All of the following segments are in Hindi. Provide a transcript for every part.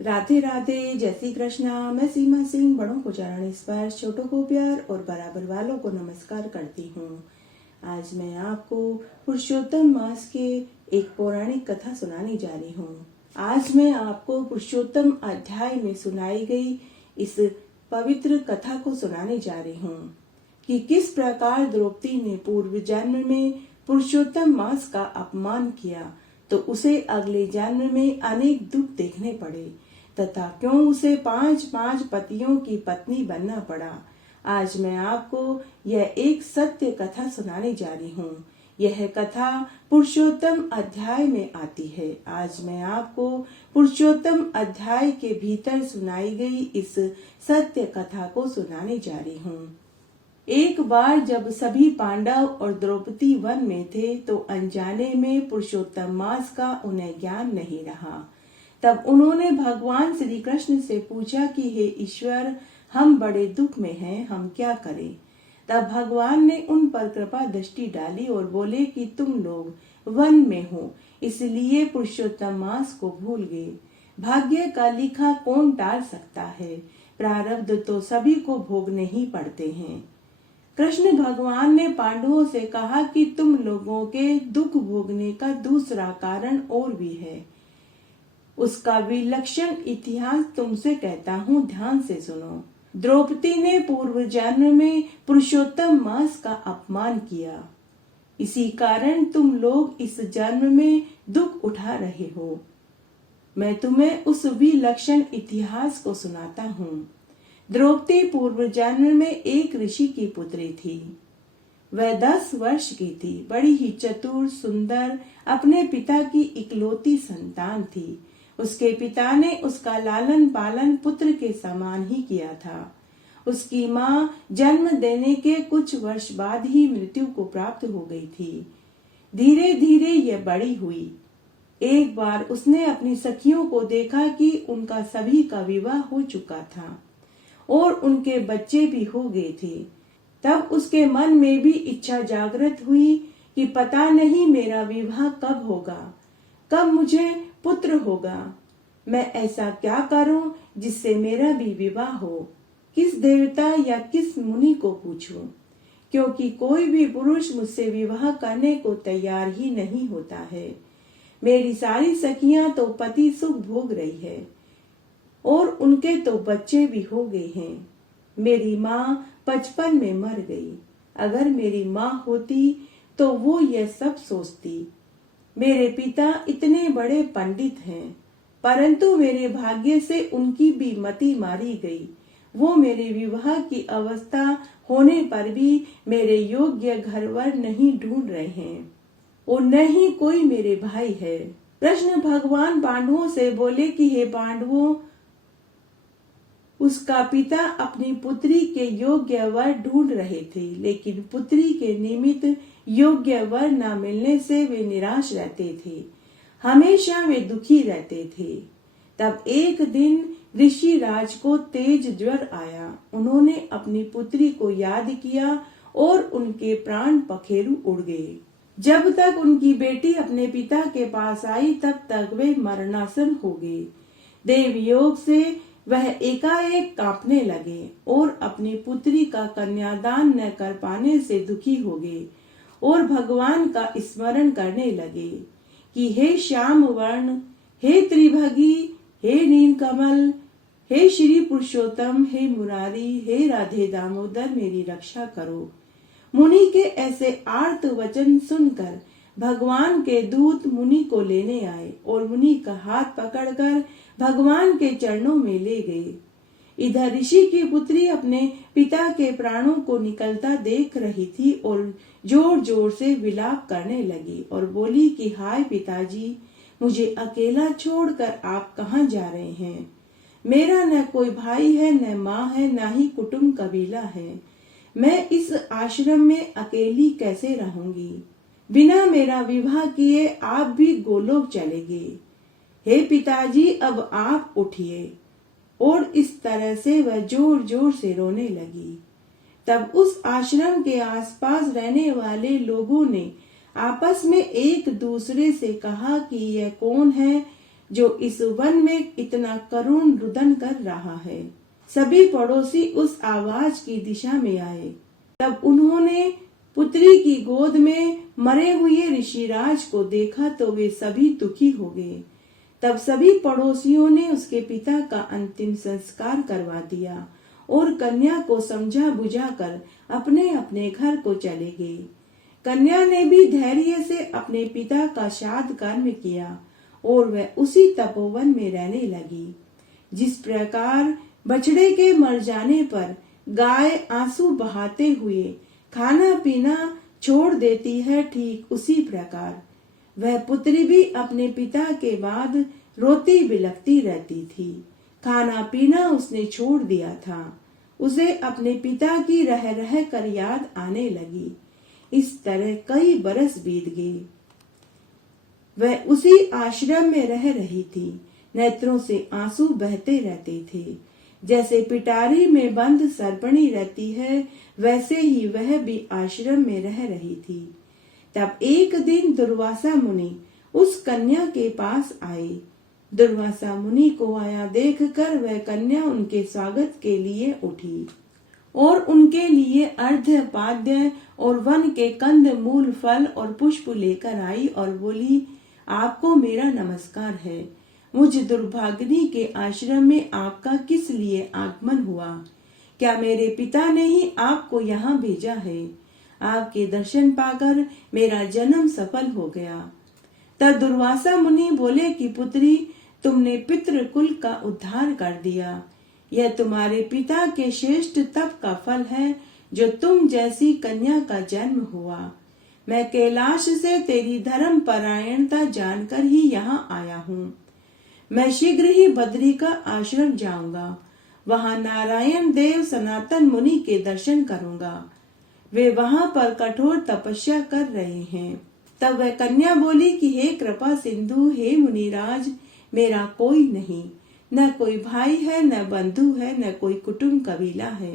राधे राधे, जय श्री कृष्णा। मैं सीमा सिंह बड़ों को चरण स्पर्श, छोटों को प्यार और बराबर वालों को नमस्कार करती हूँ। आज मैं आपको पुरुषोत्तम मास के एक पौराणिक कथा सुनाने जा रही हूँ। आज मैं आपको पुरुषोत्तम अध्याय में सुनाई गई इस पवित्र कथा को सुनाने जा रही हूँ कि किस प्रकार द्रौपदी ने पूर्व जन्म में पुरुषोत्तम मास का अपमान किया तो उसे अगले जन्म में अनेक दुख देखने पड़े तथा क्यों उसे 5 पतियों की पत्नी बनना पड़ा। आज मैं आपको यह एक सत्य कथा सुनाने जा रही हूँ। यह कथा पुरुषोत्तम अध्याय में आती है। आज मैं आपको पुरुषोत्तम अध्याय के भीतर सुनाई गई इस सत्य कथा को सुनाने जा रही हूँ। एक बार जब सभी पांडव और द्रौपदी वन में थे तो अनजाने में पुरुषोत्तम मास का उन्हें ज्ञान नहीं रहा। तब उन्होंने भगवान श्री कृष्ण से पूछा कि हे ईश्वर, हम बड़े दुख में हैं, हम क्या करें। तब भगवान ने उन पर कृपा दृष्टि डाली और बोले कि तुम लोग वन में हो, इसलिए पुरुषोत्तम मास को भूल गए। भाग्य का लिखा कौन टाल सकता है, प्रारब्ध तो सभी को भोगने ही पड़ते हैं। कृष्ण भगवान ने पांडवों से कहा कि तुम लोगों के दुख भोगने का दूसरा कारण और भी है। उसका विलक्षण इतिहास तुमसे कहता हूँ, ध्यान से सुनो। द्रौपदी ने पूर्व जन्म में पुरुषोत्तम मास का अपमान किया, इसी कारण तुम लोग इस जन्म में दुख उठा रहे हो। मैं तुम्हें उस विलक्षण इतिहास को सुनाता हूँ। द्रौपदी पूर्व जन्म में एक ऋषि की पुत्री थी। वह 10 वर्ष की थी, बड़ी ही चतुर, सुंदर, अपने पिता की इकलौती संतान थी। उसके पिता ने उसका लालन पालन पुत्र के समान ही किया था। उसकी माँ जन्म देने के कुछ वर्ष बाद ही मृत्यु को प्राप्त हो गई थी। धीरे धीरे यह बड़ी हुई। एक बार उसने अपनी सखियों को देखा कि उनका सभी का विवाह हो चुका था और उनके बच्चे भी हो गए थे। तब उसके मन में भी इच्छा जागृत हुई कि पता नहीं मेरा विवाह कब होगा, कब मुझे पुत्र होगा। मैं ऐसा क्या करूं जिससे मेरा भी विवाह हो, किस देवता या किस मुनि को पूछूं, क्योंकि कोई भी पुरुष मुझसे विवाह करने को तैयार ही नहीं होता है। मेरी सारी सखियां तो पति सुख भोग रही है और उनके तो बच्चे भी हो गए हैं। मेरी माँ 55 में मर गई। अगर मेरी माँ होती तो वो यह सब सोचती। मेरे पिता इतने बड़े पंडित हैं, परंतु मेरे भाग्य से उनकी भी मति मारी गई। वो मेरे विवाह की अवस्था होने पर भी मेरे योग्य घरवर नहीं ढूंढ रहे हैं और न ही कोई मेरे भाई है। कृष्ण भगवान पांडवों से बोले कि हे पांडवों, उसका पिता अपनी पुत्री के योग्य वर ढूंढ रहे थे, लेकिन पुत्री के निमित्त योग्य वर न मिलने से वे निराश रहते थे। हमेशा वे दुखी रहते थे। तब एक दिन ऋषि राज को तेज ज्वर आया। उन्होंने अपनी पुत्री को याद किया और उनके प्राण पखेरु उड़ गए। जब तक उनकी बेटी अपने पिता के पास आई तब तक वे मरणासन हो गए। देव योग से वह एकाएक कांपने लगे और अपनी पुत्री का कन्यादान न कर पाने से दुखी हो गए और भगवान का स्मरण करने लगे कि हे श्याम वर्ण, हे त्रिभगी, हे नीलकमल, हे श्री पुरुषोत्तम, हे मुरारी, हे राधे दामोदर, मेरी रक्षा करो। मुनि के ऐसे आर्त वचन सुनकर भगवान के दूत मुनि को लेने आए और मुनि का हाथ पकड़कर भगवान के चरणों में ले गए। इधर ऋषि की पुत्री अपने पिता के प्राणों को निकलता देख रही थी और जोर जोर से विलाप करने लगी और बोली कि हाय पिताजी, मुझे अकेला छोड़कर आप कहाँ जा रहे हैं। मेरा न कोई भाई है, न माँ है, न ही कुटुंब कबीला है। मैं इस आश्रम में अकेली कैसे रहूंगी। बिना मेरा विवाह किए आप भी गोलोक चले गए। हे पिताजी, अब आप उठिए। और इस तरह से वह जोर जोर से रोने लगी। तब उस आश्रम के आसपास रहने वाले लोगों ने आपस में एक दूसरे से कहा कि यह कौन है जो इस वन में इतना करुण रुदन कर रहा है। सभी पड़ोसी उस आवाज की दिशा में आए। तब उन्होंने पुत्री की गोद में मरे हुए ऋषिराज को देखा तो वे सभी दुखी हो गए। तब सभी पड़ोसियों ने उसके पिता का अंतिम संस्कार करवा दिया और कन्या को समझा बुझाकर अपने अपने घर को चले गए। कन्या ने भी धैर्य से अपने पिता का श्राद्ध कर्म किया और वह उसी तपोवन में रहने लगी। जिस प्रकार बछड़े के मर जाने पर गाय आंसू बहाते हुए खाना पीना छोड़ देती है, ठीक उसी प्रकार वह पुत्री भी अपने पिता के बाद रोती बिलखती रहती थी। खाना पीना उसने छोड़ दिया था। उसे अपने पिता की रह रह कर याद आने लगी। इस तरह कई बरस बीत गए। वह उसी आश्रम में रह रही थी। नेत्रों से आंसू बहते रहते थे। जैसे पिटारी में बंद सर्पणी रहती है, वैसे ही वह भी आश्रम में रह रही थी। तब एक दिन दुर्वासा मुनि उस कन्या के पास आए। दुर्वासा मुनि को आया देखकर वह कन्या उनके स्वागत के लिए उठी और उनके लिए अर्घ्य पाद्य और वन के कंद मूल फल और पुष्प लेकर आई और बोली, आपको मेरा नमस्कार है। मुझ दुर्भागिनी के आश्रम में आपका किस लिए आगमन हुआ? क्या मेरे पिता ने ही आपको यहाँ भेजा है? आपके दर्शन पाकर मेरा जन्म सफल हो गया। तब दुर्वासा मुनि बोले कि पुत्री, तुमने पितृकुल का उद्धार कर दिया। यह तुम्हारे पिता के श्रेष्ठ तप का फल है जो तुम जैसी कन्या का जन्म हुआ। मैं कैलाश से तेरी धर्म परायणता जानकर ही यहाँ आया हूँ। मैं शीघ्र ही बद्री का आश्रम जाऊंगा। वहाँ नारायण देव सनातन मुनि के दर्शन करूंगा। वे वहाँ पर कठोर तपस्या कर रहे हैं। तब वह कन्या बोली कि हे कृपा सिंधु, हे मुनिराज, मेरा कोई नहीं, न कोई भाई है, न बंधु है, न कोई कुटुंब कबीला है।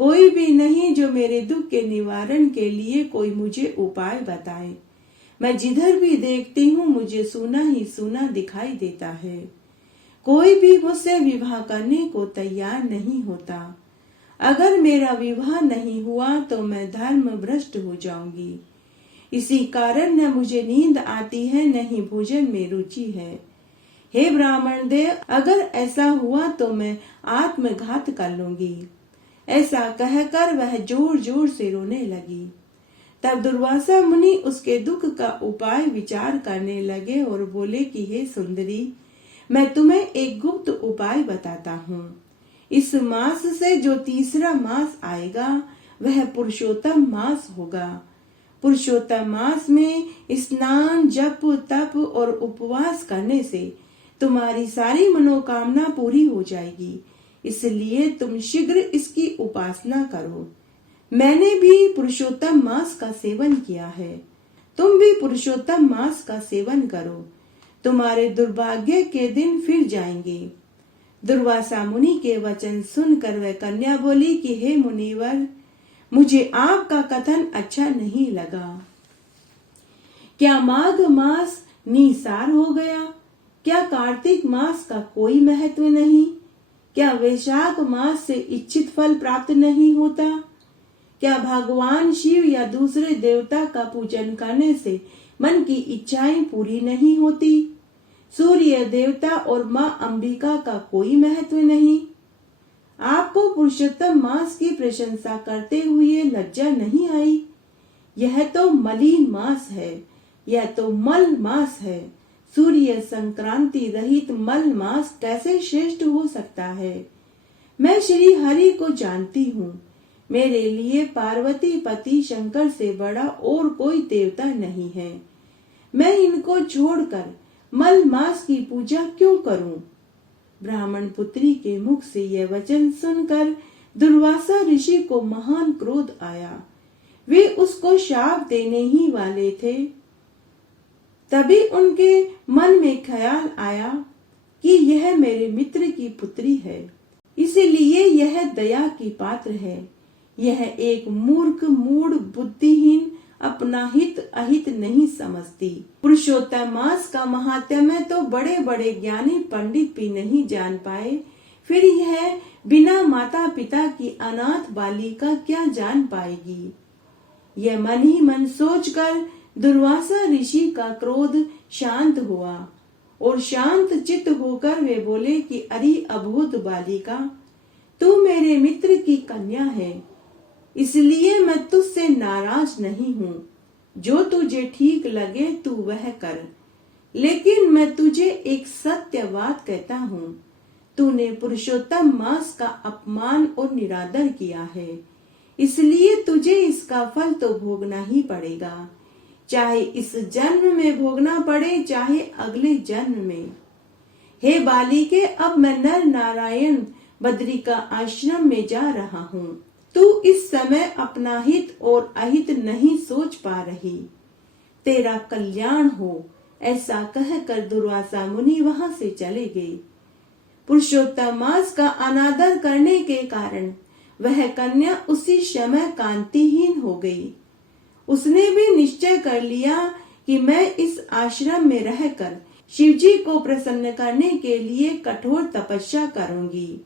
कोई भी नहीं जो मेरे दुख के निवारण के लिए कोई मुझे उपाय बताए। मैं जिधर भी देखती हूँ मुझे सूना ही सूना दिखाई देता है। कोई भी मुझसे विवाह करने को तैयार नहीं होता। अगर मेरा विवाह नहीं हुआ तो मैं धर्म भ्रष्ट हो जाऊंगी। इसी कारण न मुझे नींद आती है, न ही भोजन में रुचि है। हे ब्राह्मण देव, अगर ऐसा हुआ तो मैं आत्मघात कर लूंगी। ऐसा कहकर वह जोर जोर से रोने लगी। तब दुर्वासा मुनि उसके दुख का उपाय विचार करने लगे और बोले कि हे सुंदरी, मैं तुम्हें एक गुप्त उपाय बताता हूँ। इस मास से जो तीसरा मास आएगा वह पुरुषोत्तम मास होगा। पुरुषोत्तम मास में स्नान, जप, तप और उपवास करने से तुम्हारी सारी मनोकामना पूरी हो जाएगी। इसलिए तुम शीघ्र इसकी उपासना करो। मैंने भी पुरुषोत्तम मास का सेवन किया है। तुम भी पुरुषोत्तम मास का सेवन करो। तुम्हारे दुर्भाग्य के दिन फिर जाएंगे। दुर्वासा मुनि के वचन सुनकर वह कन्या बोली कि हे मुनिवर, मुझे आपका कथन अच्छा नहीं लगा। क्या माघ मास निसार हो गया? क्या कार्तिक मास का कोई महत्व नहीं? क्या वैशाख मास से इच्छित फल प्राप्त नहीं होता? क्या भगवान शिव या दूसरे देवता का पूजन करने से मन की इच्छाएं पूरी नहीं होती? सूर्य देवता और माँ अंबिका का कोई महत्व नहीं? आपको पुरुषोत्तम मास की प्रशंसा करते हुए लज्जा नहीं आई? यह तो मलिन मास है, यह तो मल मास है। सूर्य संक्रांति रहित मल मास कैसे श्रेष्ठ हो सकता है? मैं श्री हरि को जानती हूँ। मेरे लिए पार्वती पति शंकर से बड़ा और कोई देवता नहीं है। मैं इनको छोड़कर मल मास की पूजा क्यों करूं? ब्राह्मण पुत्री के मुख से यह वचन सुनकर दुर्वासा ऋषि को महान क्रोध आया। वे उसको शाप देने ही वाले थे। तभी उनके मन में ख्याल आया कि यह मेरे मित्र की पुत्री है, इसलिए यह दया की पात्र है। यह एक मूर्ख, मूढ़, बुद्धिहीन, अपना हित अहित नहीं समझती। पुरुषोत्तम मास का महात्म्य तो बड़े बड़े ज्ञानी पंडित भी नहीं जान पाए, फिर यह बिना माता पिता की अनाथ बालिका क्या जान पाएगी। यह मन ही मन सोचकर दुर्वासा ऋषि का क्रोध शांत हुआ और शांत चित्त होकर वे बोले कि अरे अबोध बालिका, तू मेरे मित्र की कन्या है, इसलिए मैं तुझसे नाराज नहीं हूँ। जो तुझे ठीक लगे तू वह कर, लेकिन मैं तुझे एक सत्य बात कहता हूँ, तूने पुरुषोत्तम मास का अपमान और निरादर किया है, इसलिए तुझे इसका फल तो भोगना ही पड़ेगा, चाहे इस जन्म में भोगना पड़े चाहे अगले जन्म में। हे बालिके, अब मैं नर नारायण बद्री का आश्रम में जा रहा हूँ। तू इस समय अपना हित और अहित नहीं सोच पा रही, तेरा कल्याण हो, ऐसा कहकर दुर्वासा मुनि वहां से चले गए। पुरुषोत्तम मास का अनादर करने के कारण वह कन्या उसी समय कांतिहीन हो गई। उसने भी निश्चय कर लिया कि मैं इस आश्रम में रहकर शिवजी को प्रसन्न करने के लिए कठोर तपस्या करूंगी।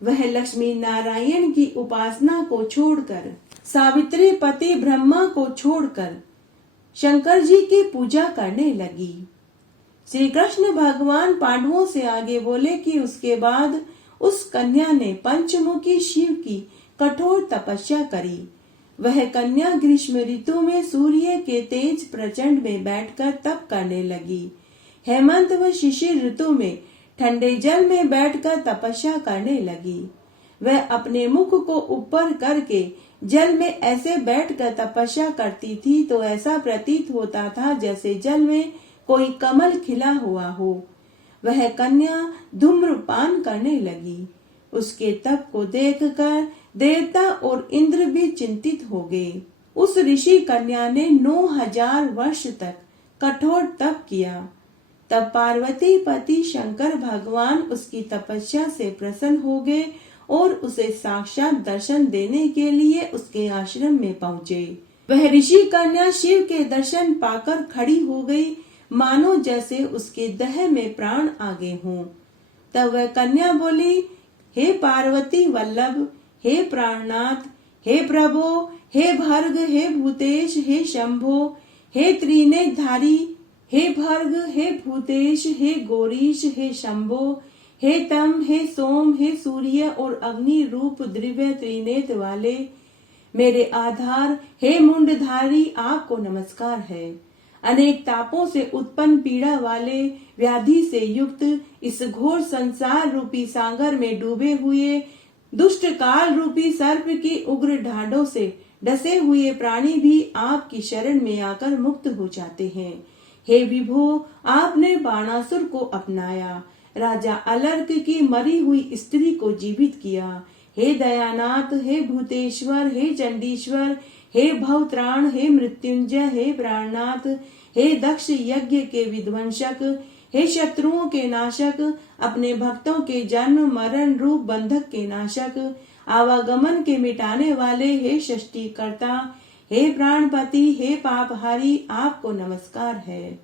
वह लक्ष्मी नारायण की उपासना को छोड़कर, सावित्री पति ब्रह्मा को छोड़कर शंकर जी की पूजा करने लगी। श्री कृष्ण भगवान पांडवों से आगे बोले कि उसके बाद उस कन्या ने पंचमुखी शिव की कठोर तपस्या करी। वह कन्या ग्रीष्म ऋतु में सूर्य के तेज प्रचंड में बैठकर तप करने लगी। हेमंत व शिशिर ऋतु में ठंडे जल में बैठकर तपस्या करने लगी। वह अपने मुख को ऊपर करके जल में ऐसे बैठकर तपस्या करती थी तो ऐसा प्रतीत होता था जैसे जल में कोई कमल खिला हुआ हो। वह कन्या धूम्रपान करने लगी। उसके तप को देखकर देवता और इंद्र भी चिंतित हो गए। उस ऋषि कन्या ने 9000 वर्ष तक कठोर तप किया। तब पार्वती पति शंकर भगवान उसकी तपस्या से प्रसन्न हो गए और उसे साक्षात दर्शन देने के लिए उसके आश्रम में पहुँचे। वह ऋषि कन्या शिव के दर्शन पाकर खड़ी हो गई, मानो जैसे उसके देह में प्राण आ गए हों। तब वह कन्या बोली, हे पार्वती वल्लभ, हे प्राणनाथ, हे प्रभो, हे भर्ग, हे भूतेश, हे शंभो, हे त्रिनेत्रधारी, हे भर्ग, हे भूतेश, हे गौरीश, हे शंभो, हे तम, हे सोम, हे सूर्य और अग्नि रूप दिव्य त्रिनेत्र वाले मेरे आधार, हे मुंडधारी, आपको नमस्कार है। अनेक तापों से उत्पन्न पीड़ा वाले, व्याधि से युक्त इस घोर संसार रूपी सागर में डूबे हुए, दुष्ट काल रूपी सर्प की उग्र ढाडों से डसे हुए प्राणी भी आपकी शरण में आकर मुक्त हो जाते हैं। हे विभो, आपने बाणासुर को अपनाया, राजा अलर्क की मरी हुई स्त्री को जीवित किया। हे दयानाथ, हे भूतेश्वर, हे चंडीश्वर, हे भवत्राण, हे मृत्युंजय, हे प्राणनाथ, हे दक्ष यज्ञ के विध्वंसक, हे शत्रुओं के नाशक, अपने भक्तों के जन्म मरण रूप बंधक के नाशक, आवागमन के मिटाने वाले, हे षष्टिकर्ता, हे प्राणपति, हे पापहारी, आपको नमस्कार है।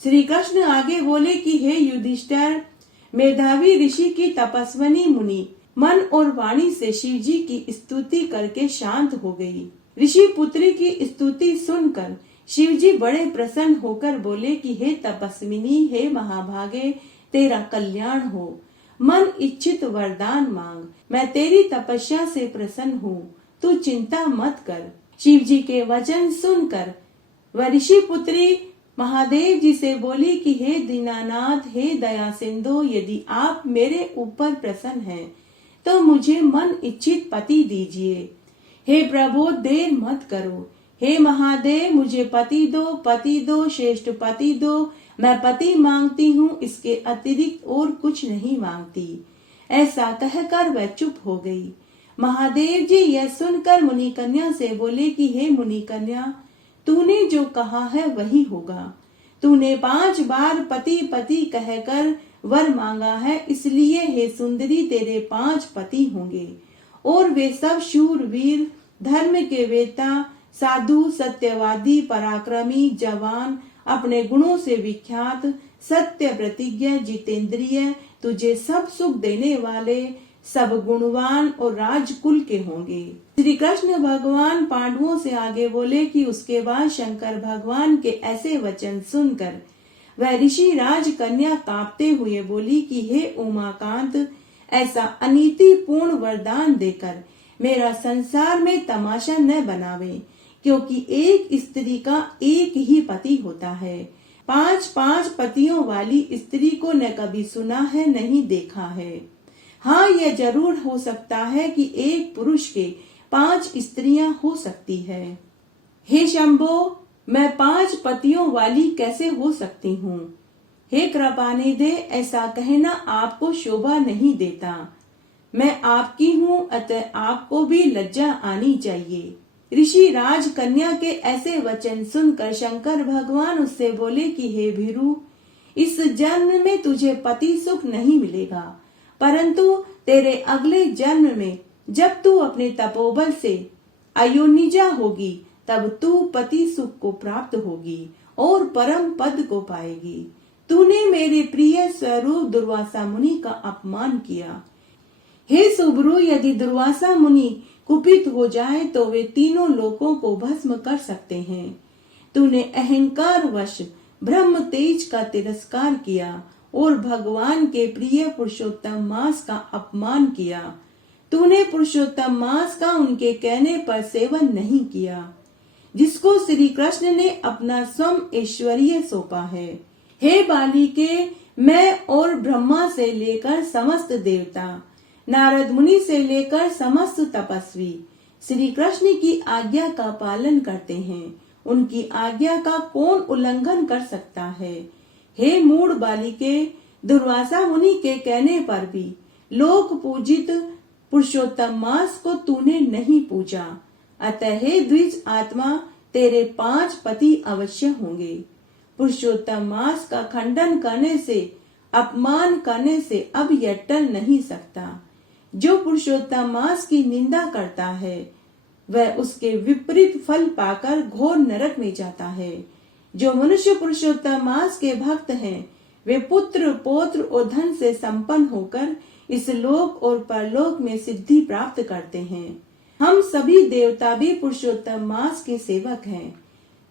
श्री कृष्ण आगे बोले कि हे युधिष्ठिर, मेधावी ऋषि की तपस्विनी मुनि मन और वाणी से शिव जी की स्तुति करके शांत हो गई। ऋषि पुत्री की स्तुति सुनकर शिव जी बड़े प्रसन्न होकर बोले कि हे तपस्विनी, हे महाभागे, तेरा कल्याण हो। मन इच्छित वरदान मांग, मैं तेरी तपस्या से प्रसन्न हूँ, तू चिंता मत कर। शिव जी के वचन सुनकर वह ऋषि पुत्री महादेव जी से बोली कि हे दीनानाथ, हे दया सिंधु, यदि आप मेरे ऊपर प्रसन्न हैं तो मुझे मन इच्छित पति दीजिए। हे प्रभु, देर मत करो। हे महादेव, मुझे पति दो, श्रेष्ठ पति दो। मैं पति मांगती हूँ, इसके अतिरिक्त और कुछ नहीं मांगती। ऐसा कहकर वह चुप हो गई। महादेव जी यह सुनकर मुनि कन्या से बोले कि हे मुनि कन्या, तूने जो कहा है वही होगा। तूने 5 बार पति पति कहकर वर मांगा है, इसलिए हे सुंदरी, तेरे 5 पति होंगे और वे सब शूरवीर, धर्म के वेता, साधु, सत्यवादी, पराक्रमी, जवान, अपने गुणों से विख्यात, सत्य प्रतिज्ञा, जितेंद्रिय, तुझे सब सुख देने वाले, सब गुणवान और राजकुल के होंगे। श्री कृष्ण भगवान पांडवों से आगे बोले कि उसके बाद शंकर भगवान के ऐसे वचन सुनकर वह ऋषि राज कन्या कांपते हुए बोली कि हे उमाकांत, ऐसा अनीति पूर्ण वरदान देकर मेरा संसार में तमाशा न बनावे, क्योंकि एक स्त्री का एक ही पति होता है। 5 पतियों वाली स्त्री को न कभी सुना है, नहीं देखा है। हाँ, यह जरूर हो सकता है कि एक पुरुष के 5 स्त्रियां हो सकती है। हे शंभो, मैं 5 पतियों वाली कैसे हो सकती हूँ? हे कृपानिधे, ऐसा कहना आपको शोभा नहीं देता। मैं आपकी हूँ, अतः आपको भी लज्जा आनी चाहिए। ऋषि राज कन्या के ऐसे वचन सुनकर शंकर भगवान उससे बोले कि हे भीरु, इस जन्म में तुझे पति सुख नहीं मिलेगा, परंतु तेरे अगले जन्म में जब तू अपने तपोबल से अयोनिजा होगी, तब तू पति सुख को प्राप्त होगी और परम पद को पाएगी। तूने मेरे प्रिय स्वरूप दुर्वासा मुनि का अपमान किया। हे सुब्रू, यदि दुर्वासा मुनि कुपित हो जाए तो वे तीनों लोकों को भस्म कर सकते हैं। तूने अहंकार वश ब्रह्म तेज का तिरस्कार किया और भगवान के प्रिय पुरुषोत्तम मास का अपमान किया। तूने पुरुषोत्तम मास का उनके कहने पर सेवन नहीं किया, जिसको श्री कृष्ण ने अपना स्वयं ऐश्वर्य सौंपा है। हे बालिके, मैं और ब्रह्मा से लेकर समस्त देवता, नारद मुनि से लेकर समस्त तपस्वी श्री कृष्ण की आज्ञा का पालन करते हैं। उनकी आज्ञा का कौन उल्लंघन कर सकता है? हे मूढ़ बालिके, दुर्वासा मुनि के कहने पर भी लोक पूजित पुरुषोत्तम मास को तूने नहीं पूजा, अतः हे द्विज आत्मा, तेरे 5 पति अवश्य होंगे। पुरुषोत्तम मास का खंडन करने से, अपमान करने से अब यह टल नहीं सकता। जो पुरुषोत्तम मास की निंदा करता है वह उसके विपरीत फल पाकर घोर नरक में जाता है। जो मनुष्य पुरुषोत्तम मास के भक्त हैं, वे पुत्र, पौत्र और धन से संपन्न होकर इस लोक और परलोक में सिद्धि प्राप्त करते हैं। हम सभी देवता भी पुरुषोत्तम मास के सेवक हैं,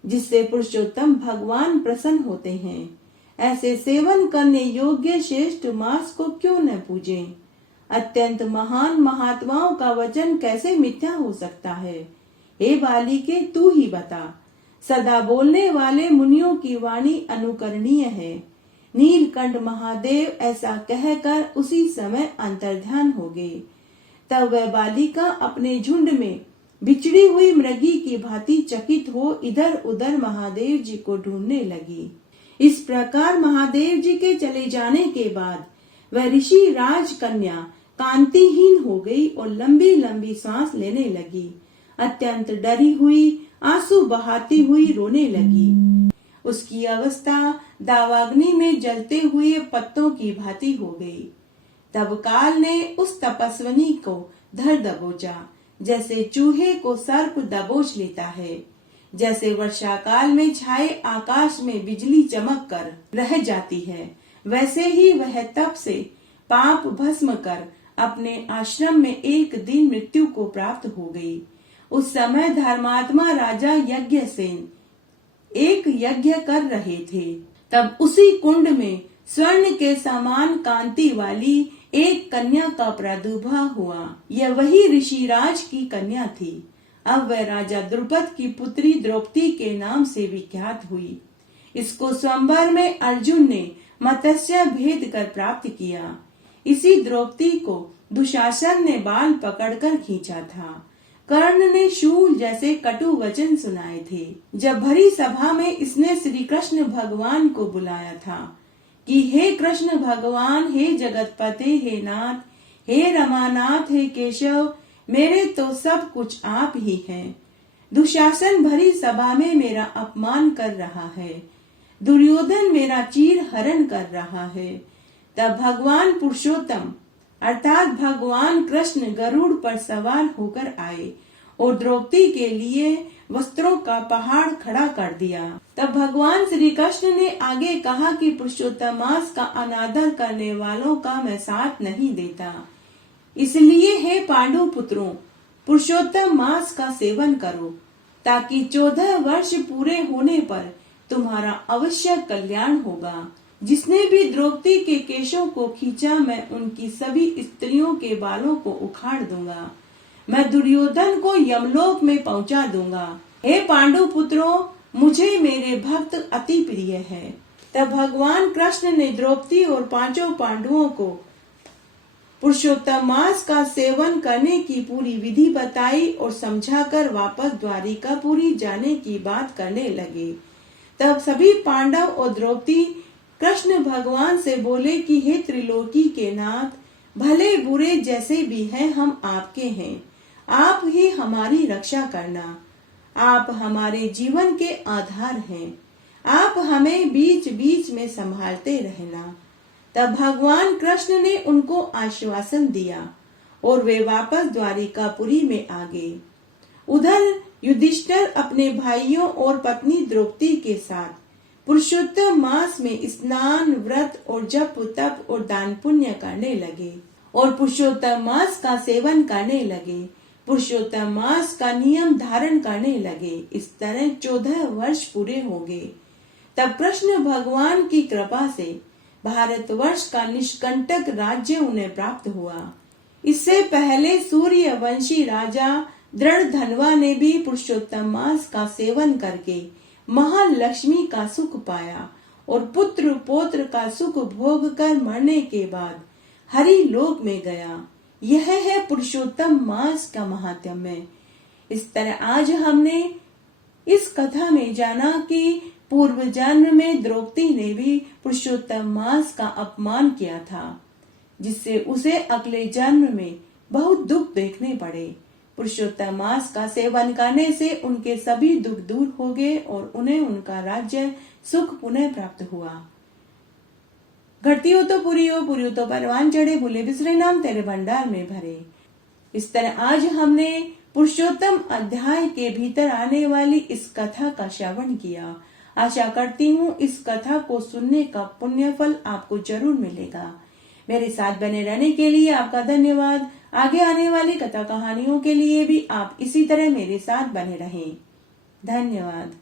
जिससे पुरुषोत्तम भगवान प्रसन्न होते हैं। ऐसे सेवन करने योग्य श्रेष्ठ मास को क्यों न पूजें? अत्यंत महान महात्माओं का वचन कैसे मिथ्या हो सकता है? हे बालिके, तू ही बता। सदा बोलने वाले मुनियों की वाणी अनुकरणीय है। नीलकंठ महादेव ऐसा कहकर उसी समय अंतर्ध्यान हो गए। तब वह बालिका अपने झुंड में बिछड़ी हुई मृगी की भांति चकित हो इधर उधर महादेव जी को ढूंढने लगी। इस प्रकार महादेव जी के चले जाने के बाद वह ऋषि राज कन्या कांतिहीन हो गई और लंबी लंबी सांस लेने लगी। अत्यंत डरी हुई, आंसू बहाती हुई रोने लगी। उसकी अवस्था दावाग्नि में जलते हुए पत्तों की भांति हो गई। तब काल ने उस तपस्विनी को धर दबोचा, जैसे चूहे को सर्प दबोच लेता है। जैसे वर्षा काल में छाए आकाश में बिजली चमक कर रह जाती है, वैसे ही वह तप से पाप भस्म कर अपने आश्रम में एक दिन मृत्यु को प्राप्त हो गई। उस समय धर्मात्मा राजा यज्ञसेन एक यज्ञ कर रहे थे। तब उसी कुंड में स्वर्ण के समान कांति वाली एक कन्या का प्रादुर्भाव हुआ। यह वही ऋषिराज की कन्या थी। अब वह राजा द्रुपद की पुत्री द्रौपदी के नाम से विख्यात हुई। इसको स्वयंवर में अर्जुन ने मत्स्य भेद कर प्राप्त किया। इसी द्रौपदी को दुशासन ने बाल पकड़कर खींचा था। कर्ण ने शूल जैसे कटु वचन सुनाए थे। जब भरी सभा में इसने श्री कृष्ण भगवान को बुलाया था कि हे कृष्ण भगवान, हे जगतपते, हे नाथ, हे रमानाथ, हे केशव, मेरे तो सब कुछ आप ही हैं। दुशासन भरी सभा में मेरा अपमान कर रहा है। दुर्योधन मेरा चीर हरण कर रहा है। तब भगवान पुरुषोत्तम अर्थात भगवान कृष्ण गरुड़ पर सवार होकर आए और द्रौपदी के लिए वस्त्रों का पहाड़ खड़ा कर दिया। तब भगवान श्री कृष्ण ने आगे कहा कि पुरुषोत्तम मास का अनादर करने वालों का मैं साथ नहीं देता। इसलिए हे पांडु पुत्रों, पुरुषोत्तम मास का सेवन करो, ताकि 14 वर्ष पूरे होने पर तुम्हारा अवश्य कल्याण होगा। जिसने भी द्रौपदी के केशों को खींचा, मैं उनकी सभी स्त्रियों के बालों को उखाड़ दूंगा। मैं दुर्योधन को यमलोक में पहुंचा दूंगा। हे पांडु पुत्रों, मुझे मेरे भक्त अति प्रिय है। तब भगवान कृष्ण ने द्रौपदी और 5 पांडवों को पुरुषोत्तम मास का सेवन करने की पूरी विधि बताई और समझाकर वापस द्वारिकापुरी जाने की बात करने लगे। तब सभी पांडव और द्रौपदी कृष्ण भगवान से बोले कि हे त्रिलोकी के नाथ, भले बुरे जैसे भी हैं हम आपके हैं, आप ही हमारी रक्षा करना। आप हमारे जीवन के आधार हैं, आप हमें बीच बीच में संभालते रहना। तब भगवान कृष्ण ने उनको आश्वासन दिया और वे वापस द्वारिकापुरी में आ गए। उधर युधिष्ठिर अपने भाइयों और पत्नी द्रौपदी के साथ पुरुषोत्तम मास में स्नान, व्रत और जप तप और दान पुण्य करने लगे और पुरुषोत्तम मास का सेवन करने लगे। पुरुषोत्तम मास का नियम धारण करने लगे। इस तरह 14 वर्ष पूरे हो गए। तब कृष्ण भगवान की कृपा से भारतवर्ष का निष्कंटक राज्य उन्हें प्राप्त हुआ। इससे पहले सूर्यवंशी राजा दृढ़धनवा ने भी पुरुषोत्तम मास का सेवन करके महालक्ष्मी का सुख पाया और पुत्र पौत्र का सुख भोग कर मरने के बाद हरि लोक में गया। यह है पुरुषोत्तम मास का महात्म्य। इस तरह आज हमने इस कथा में जाना कि पूर्व जन्म में द्रौपदी ने भी पुरुषोत्तम मास का अपमान किया था, जिससे उसे अगले जन्म में बहुत दुख देखने पड़े। पुरुषोत्तम मास का सेवन करने से उनके सभी दुख दूर हो गए और उन्हें उनका राज्य सुख पुनः प्राप्त हुआ। घटती हो तो पूरी हो तो परवान चढ़े, भूले बिसरे नाम तेरे भंडार में भरे। इस तरह आज हमने पुरुषोत्तम अध्याय के भीतर आने वाली इस कथा का श्रवण किया। आशा करती हूँ इस कथा को सुनने का पुण्य फल आपको जरूर मिलेगा। मेरे साथ बने रहने के लिए आपका धन्यवाद। आगे आने वाली कथा कहानियों के लिए भी आप इसी तरह मेरे साथ बने रहें। धन्यवाद।